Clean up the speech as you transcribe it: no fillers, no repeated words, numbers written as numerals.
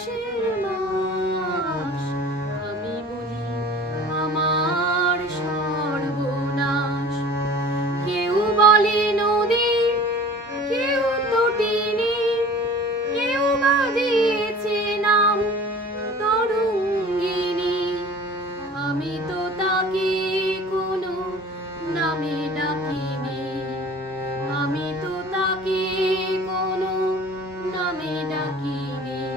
মাসের মাস আমি বলি আমার সর্বনাশ। কেউ বলে নদী, কেউ তটিনী, কেউ বা দিয়েছে নাম তরঙ্গিনী। আমি তো তাকে কোনো নামে ডাকিনি, আমি তো তাকে কোনো নামে ডাকিনি।